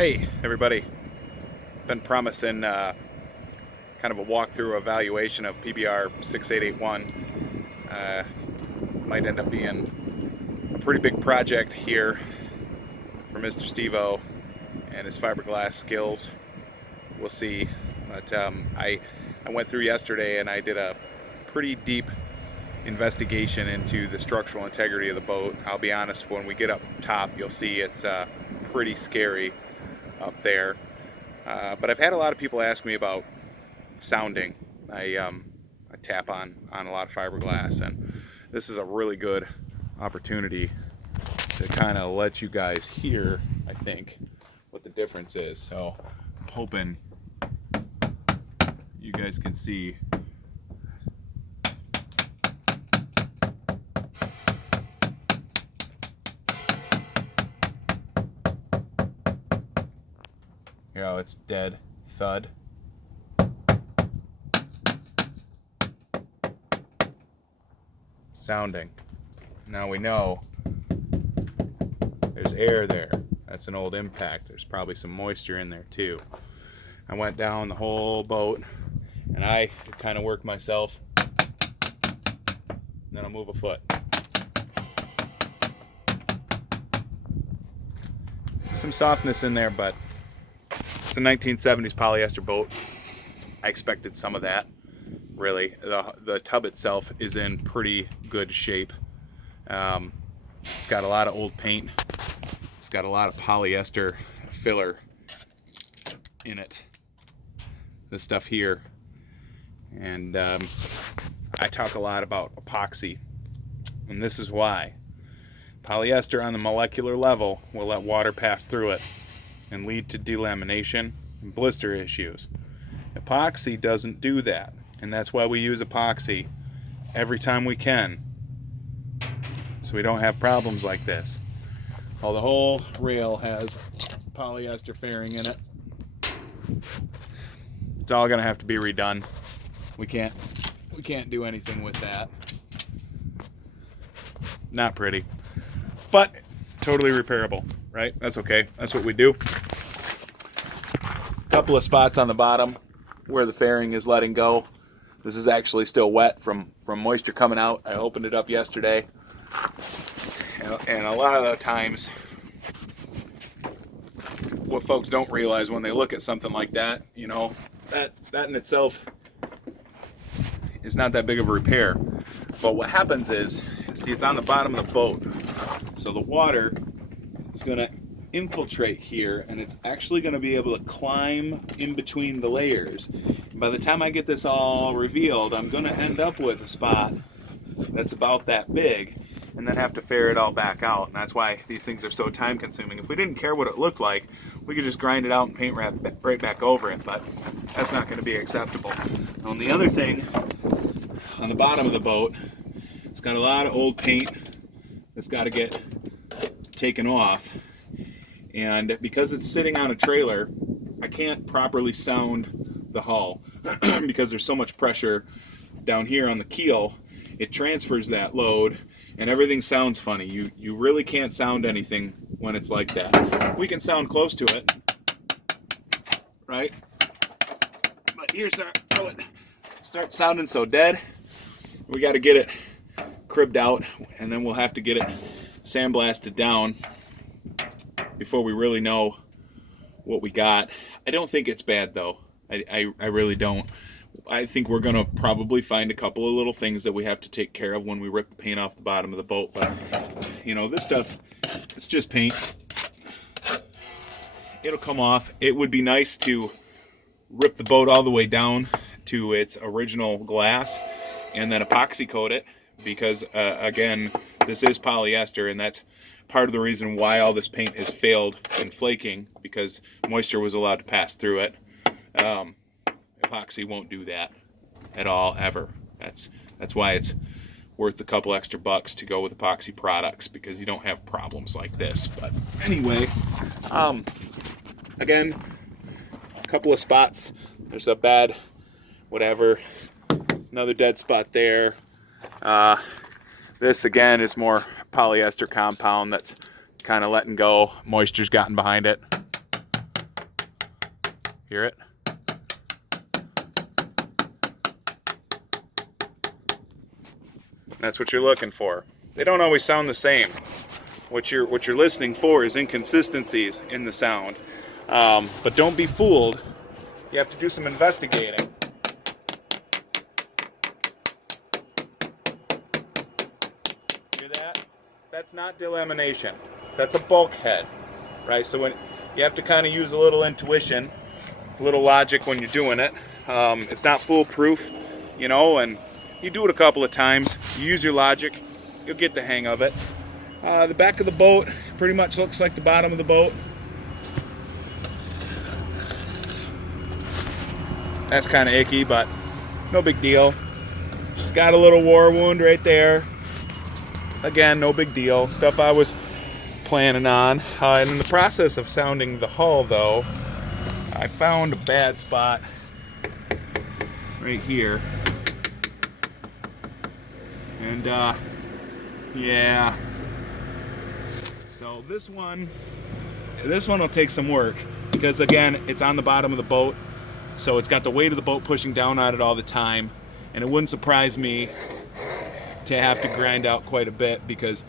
Hey everybody, been promising kind of a walkthrough evaluation of pbr6881. Might end up being a pretty big project here for Mr. Steve-O and his fiberglass skills. We'll see, but I went through yesterday and I did a pretty deep investigation into the structural integrity of the boat. I'll be honest, when we get up top you'll see it's pretty scary up there, but I've had a lot of people ask me about sounding. I tap on a lot of fiberglass, and this is a really good opportunity to kind of let you guys hear, I think, what the difference is. So I'm hoping you guys can see. You know, it's dead thud. Sounding. Now we know there's air there. That's an old impact. There's probably some moisture in there too. I went down the whole boat and I kind of worked myself. And then I'll move a foot. Some softness in there, but it's a 1970s polyester boat. I expected some of that, really. The tub itself is in pretty good shape. It's got a lot of old paint. It's got a lot of polyester filler in it. This stuff here. And I talk a lot about epoxy. And this is why. Polyester on the molecular level will let water pass through it and lead to delamination and blister issues. Epoxy doesn't do that, and that's why we use epoxy every time we can, so we don't have problems like this. Well, the whole rail has polyester fairing in it. It's all gonna have to be redone. We can't do anything with that. Not pretty, but totally repairable, right? That's okay. That's what we do. Couple of spots on the bottom where the fairing is letting go. This is actually still wet from moisture coming out. I opened it up yesterday, and a lot of the times what folks don't realize when they look at something like that, you know, that in itself is not that big of a repair. But what happens is, see, it's on the bottom of the boat, so the water is going to infiltrate here, and it's actually going to be able to climb in between the layers. And by the time I get this all revealed, I'm going to end up with a spot that's about that big, and then have to ferret it all back out. And that's why these things are so time consuming. If we didn't care what it looked like, we could just grind it out and paint wrap right back over it, but that's not going to be acceptable. And the other thing, on the bottom of the boat, it's got a lot of old paint that's got to get taken off. And because it's sitting on a trailer, I can't properly sound the hull because there's so much pressure down here on the keel. It transfers that load and everything sounds funny. You really can't sound anything when it's like that. We can sound close to it, right? But here's how it starts sounding so dead. We got to get it cribbed out, and then we'll have to get it sandblasted down before we really know what we got. I don't think it's bad though. I really don't. I think we're gonna probably find a couple of little things that we have to take care of when we rip the paint off the bottom of the boat. But you know, this stuff, it's just paint. It'll come off. It would be nice to rip the boat all the way down to its original glass and then epoxy coat it, because again, this is polyester, and that's part of the reason why all this paint is failed and flaking, because moisture was allowed to pass through it. Epoxy won't do that at all, ever. That's why it's worth a couple extra bucks to go with epoxy products, because you don't have problems like this. But anyway, again, a couple of spots. There's a bad whatever, another dead spot there. This again is more polyester compound that's kind of letting go. Moisture's gotten behind it. Hear it? That's what you're looking for. They don't always sound the same. What you're listening for is inconsistencies in the sound. But don't be fooled. You have to do some investigating. Hear that? That's not delamination. That's a bulkhead, right? So when you have to kind of use a little intuition, a little logic when you're doing it. It's not foolproof, you know, and you do it a couple of times. You use your logic, you'll get the hang of it. The back of the boat pretty much looks like the bottom of the boat. That's kind of icky, but no big deal. Just got a little war wound right there. Again, no big deal. Stuff I was planning on. And in the process of sounding the hull, though, I found a bad spot right here. And, yeah. So this one will take some work because, again, it's on the bottom of the boat. So it's got the weight of the boat pushing down on it all the time. And it wouldn't surprise me to have to grind out quite a bit because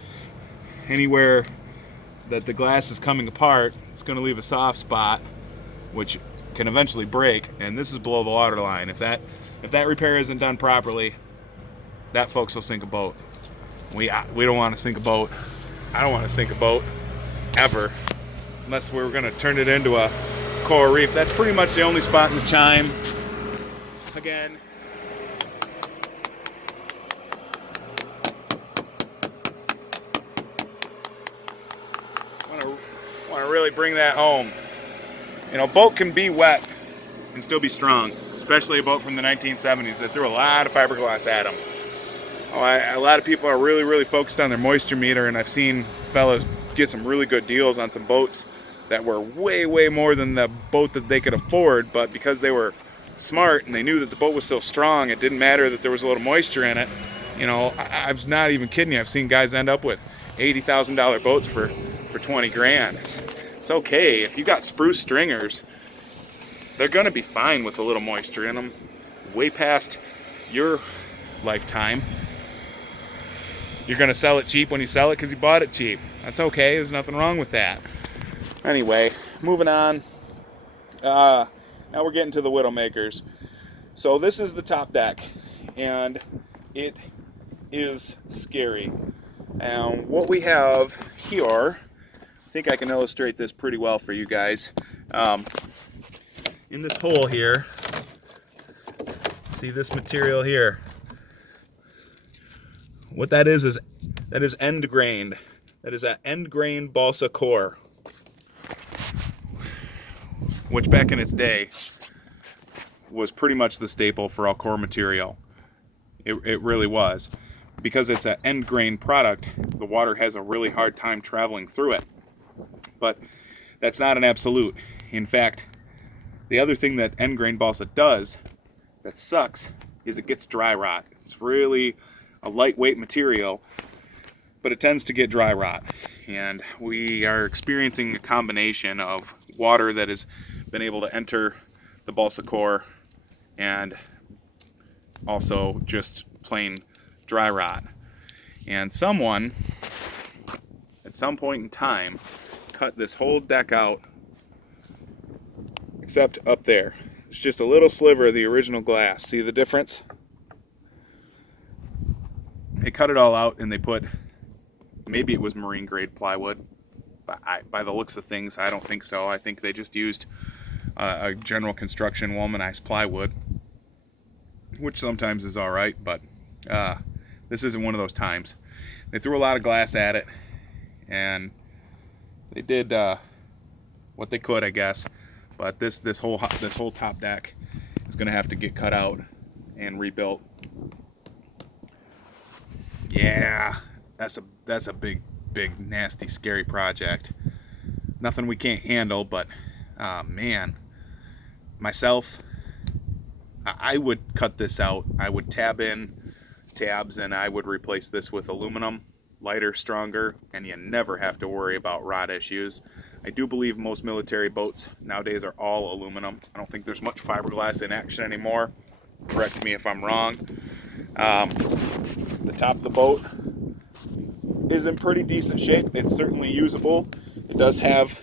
anywhere that the glass is coming apart, it's going to leave a soft spot, which can eventually break. And this is below the water line. If that repair isn't done properly, that folks will sink a boat. We don't want to sink a boat. I don't want to sink a boat ever, unless we were going to turn it into a coral reef. That's pretty much the only spot in the chime. Again, want to really bring that home. You know, a boat can be wet and still be strong, especially a boat from the 1970s. They threw a lot of fiberglass at them. A lot of people are really, really focused on their moisture meter, and I've seen fellas get some really good deals on some boats that were way, way more than the boat that they could afford, but because they were smart and they knew that the boat was so strong, it didn't matter that there was a little moisture in it. You know, I'm not even kidding you. I've seen guys end up with $80,000 boats for 20 grand. It's okay. If you got spruce stringers, they're going to be fine with a little moisture in them way past your lifetime. You're going to sell it cheap when you sell it because you bought it cheap. That's okay. There's nothing wrong with that. Anyway, moving on. Now we're getting to the Widowmakers. So this is the top deck, and it is scary. And what we have here, I think I can illustrate this pretty well for you guys. In this hole here, see this material here. What that is end grained. That is an end grained balsa core, which back in its day was pretty much the staple for all core material. It really was. Because it's an end grain product, the water has a really hard time traveling through it. But that's not an absolute. In fact, the other thing that end grain balsa does that sucks is it gets dry rot. It's really a lightweight material, but it tends to get dry rot. And we are experiencing a combination of water that has been able to enter the balsa core and also just plain dry rot. And someone at some point in time cut this whole deck out except up there. It's just a little sliver of the original glass. See the difference? They cut it all out and they put, maybe it was marine grade plywood, but by the looks of things I don't think so. I think they just used a general construction womanized plywood, which sometimes is alright, but this isn't one of those times. They threw a lot of glass at it, and they did what they could, I guess. But this whole top deck is going to have to get cut out and rebuilt. Yeah, that's a big, nasty, scary project. Nothing we can't handle, but man, myself, I would cut this out. I would tab in tabs and I would replace this with aluminum, lighter, stronger, and you never have to worry about rot issues. I do believe most military boats nowadays are all aluminum. I don't think there's much fiberglass in action anymore. Correct me if I'm wrong. The top of the boat is in pretty decent shape. It's certainly usable. It does have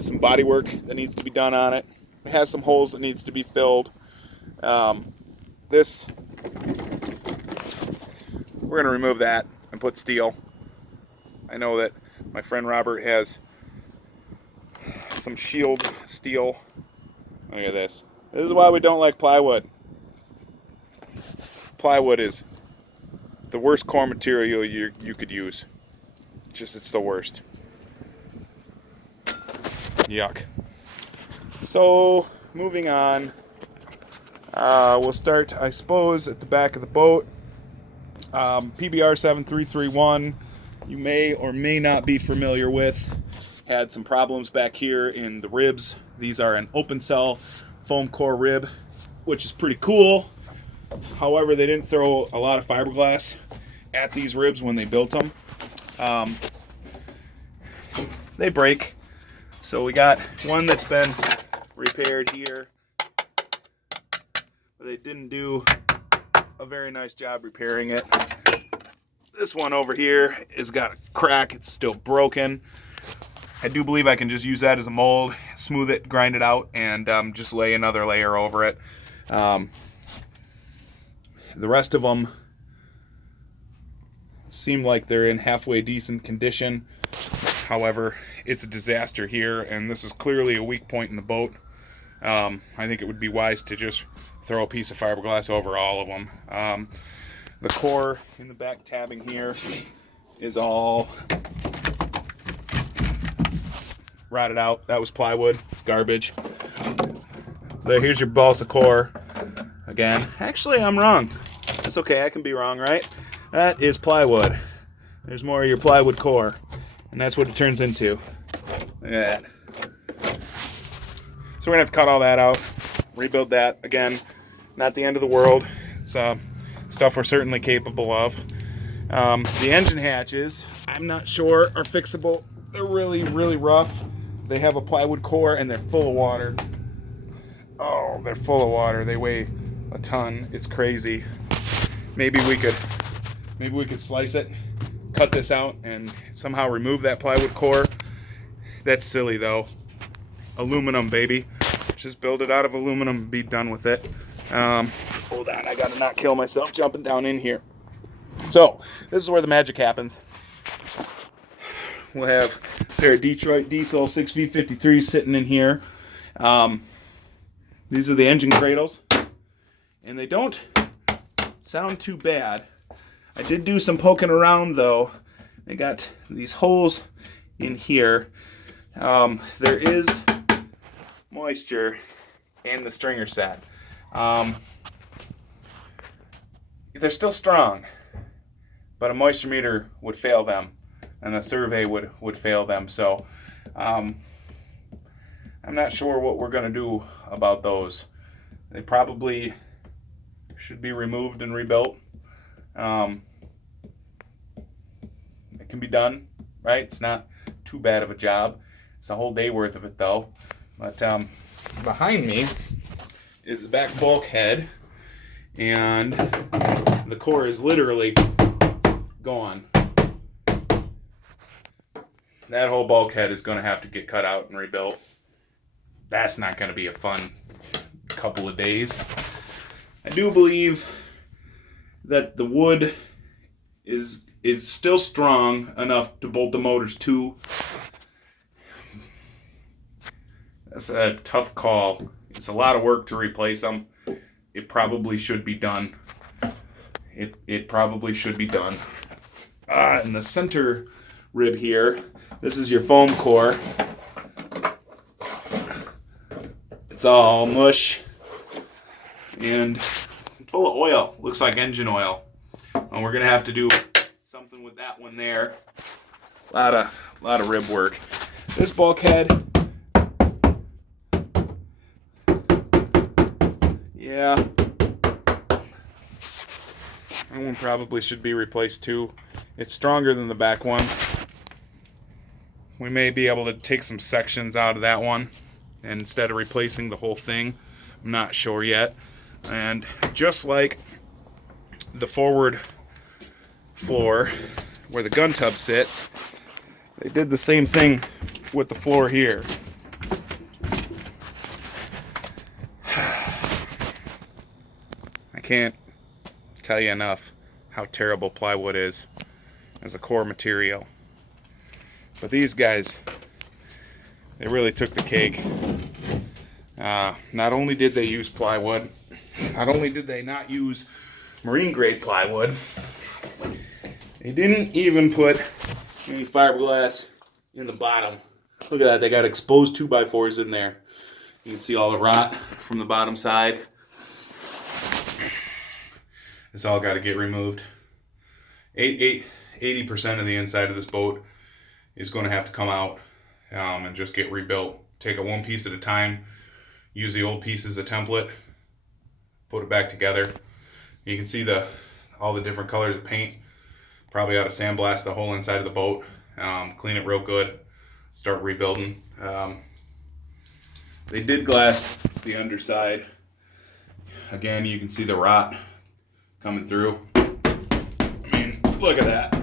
some body work that needs to be done on it. It has some holes that needs to be filled. This, we're going to remove that and put steel. I know that my friend Robert has some shield steel. Look at this. This is why we don't like plywood. Plywood is the worst core material you could use. It's the worst. Yuck. So, moving on. We'll start, I suppose, at the back of the boat. pbr6881, you may or may not be familiar with. Had some problems back here in the ribs. These are an open cell foam core rib, which is pretty cool. However, they didn't throw a lot of fiberglass at these ribs when they built them. They break. So we got one that's been repaired here. They didn't do a very nice job repairing it. This one over here has got a crack. It's still broken. I do believe I can just use that as a mold, smooth it, grind it out, and just lay another layer over it. The rest of them seem like they're in halfway decent condition. However, it's a disaster here, and this is clearly a weak point in the boat. I think it would be wise to just throw a piece of fiberglass over all of them. The core in the back tabbing here is all rotted out. That was plywood. It's garbage. Here's your balsa core. Again, actually, I'm wrong. It's okay. I can be wrong, right? That is plywood. There's more of your plywood core, and that's what it turns into. Look at that. So we're gonna have to cut all that out, rebuild that. Again, not the end of the world. It's stuff we're certainly capable of. The engine hatches, I'm not sure, are fixable. They're really, really rough. They have a plywood core and they're full of water. Oh, they're full of water. They weigh a ton. It's crazy. Maybe we could slice it, cut this out, and somehow remove that plywood core. That's silly though. Aluminum, baby. Just build it out of aluminum and be done with it. Hold on, I gotta not kill myself jumping down in here. So, this is where the magic happens. We'll have a pair of Detroit diesel 6V53s sitting in here. These are the engine cradles, and they don't sound too bad. I did do some poking around though. They got these holes in here. There is moisture in the stringer set. They're still strong, but a moisture meter would fail them, and a survey would fail them. So I'm not sure what we're going to do about those. They probably should be removed and rebuilt. It can be done, right? It's not too bad of a job. It's a whole day worth of it though. But behind me is the back bulkhead, and the core is literally gone. That whole bulkhead is going to have to get cut out and rebuilt. That's not going to be a fun couple of days. I do believe that the wood is still strong enough to bolt the motors to. That's a tough call. It's a lot of work to replace them. It probably should be done. It probably should be done. In the center rib here, this is your foam core. It's all mush and full of oil. Looks like engine oil. And we're gonna have to do something with that one there. A lot of rib work. This bulkhead, yeah, that one probably should be replaced too. It's stronger than the back one, we may be able to take some sections out of that one, and instead of replacing the whole thing. I'm not sure yet. And just like the forward floor where the gun tub sits, they did the same thing with the floor here. I can't tell you enough how terrible plywood is as a core material. But these guys, they really took the cake. Not only did they use plywood, not only did they not use marine grade plywood, they didn't even put any fiberglass in the bottom. Look at that, they got exposed 2x4s in there. You can see all the rot from the bottom side. It's all got to get removed. 80% of the inside of this boat is going to have to come out and just get rebuilt. Take it one piece at a time. Use the old piece as a template. Put it back together. You can see all the different colors of paint. Probably ought to sandblast the whole inside of the boat. Clean it real good. Start rebuilding. They did glass the underside. Again, you can see the rot coming through. I mean, look at that.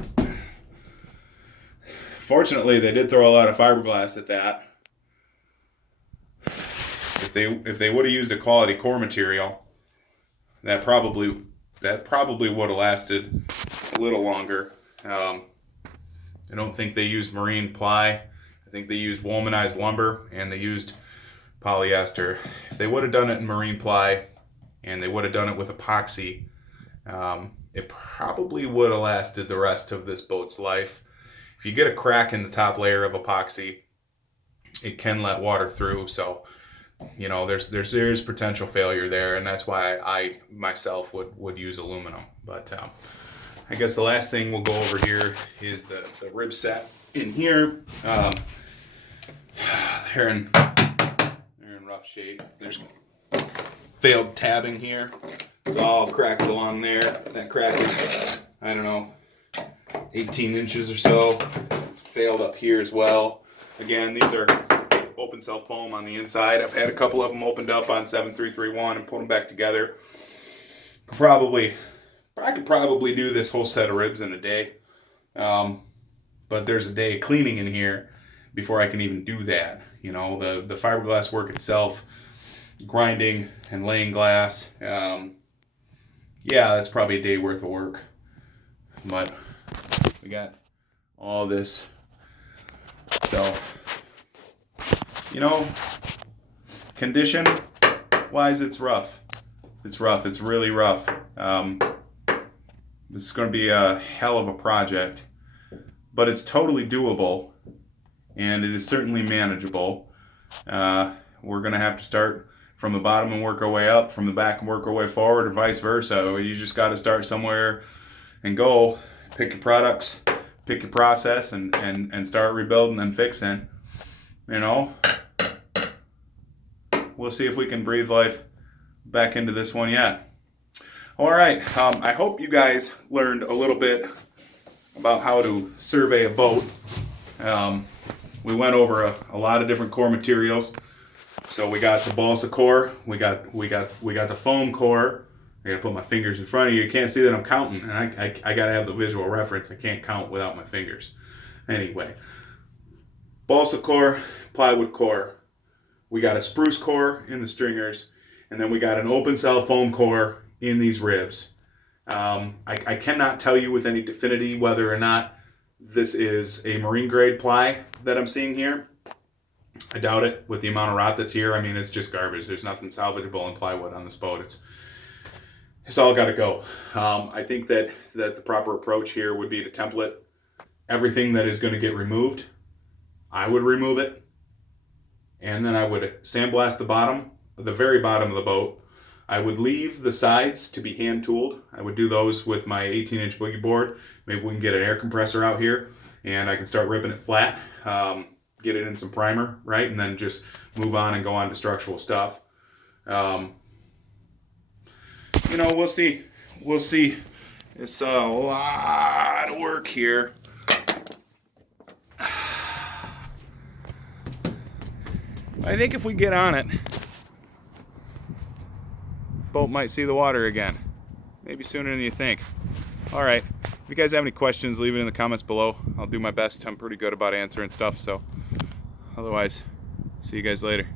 Fortunately, they did throw a lot of fiberglass at that. If they would have used a quality core material, that probably would have lasted a little longer. I don't think they used marine ply. I think they used womanized lumber and they used polyester. If they would have done it in marine ply and they would have done it with epoxy, it probably would have lasted the rest of this boat's life. If you get a crack in the top layer of epoxy, it can let water through. So, you know, there's potential failure there, and that's why I myself would use aluminum. But I guess the last thing we'll go over here is the rib set in here. They're in rough shape. There's failed tabbing here. It's all cracked along there. That crack is, I don't know, 18 inches or so. It's failed up here as well. Again, these are open cell foam on the inside. I've had a couple of them opened up on 7331 and put them back together. I could probably do this whole set of ribs in a day. But there's a day of cleaning in here before I can even do that. You know, the fiberglass work itself, grinding and laying glass, yeah, that's probably a day worth of work. But we got all this. So, you know, condition wise, it's rough. It's rough. It's really rough. This is going to be a hell of a project, but it's totally doable, and it is certainly manageable. We're going to have to start from the bottom and work our way up, from the back and work our way forward, or vice versa. You just got to start somewhere and go. Pick your products, pick your process, and start rebuilding and fixing. You know, we'll see if we can breathe life back into this one yet. All right, I hope you guys learned a little bit about how to survey a boat. We went over a lot of different core materials. So we got the balsa core, we got the foam core. I gotta put my fingers in front of you. You can't see that I'm counting, and I gotta have the visual reference. I can't count without my fingers. Anyway, balsa core, plywood core. We got a spruce core in the stringers, and then we got an open cell foam core in these ribs. I cannot tell you with any definity whether or not this is a marine grade ply that I'm seeing here. I doubt it with the amount of rot that's here. I mean, it's just garbage. There's nothing salvageable in plywood on this boat. It's all got to go. I think that the proper approach here would be to template everything that is going to get removed. I would remove it, and then I would sandblast the bottom, the very bottom of the boat. I would leave the sides to be hand tooled. I would do those with my 18-inch boogie board. Maybe we can get an air compressor out here, and I can start ripping it flat. Get it in some primer, right? And then just move on and go on to structural stuff. You know, we'll see. We'll see. It's a lot of work here. I think if we get on it, boat might see the water again. Maybe sooner than you think. All right. If you guys have any questions, leave it in the comments below. I'll do my best. I'm pretty good about answering stuff. So otherwise, see you guys later.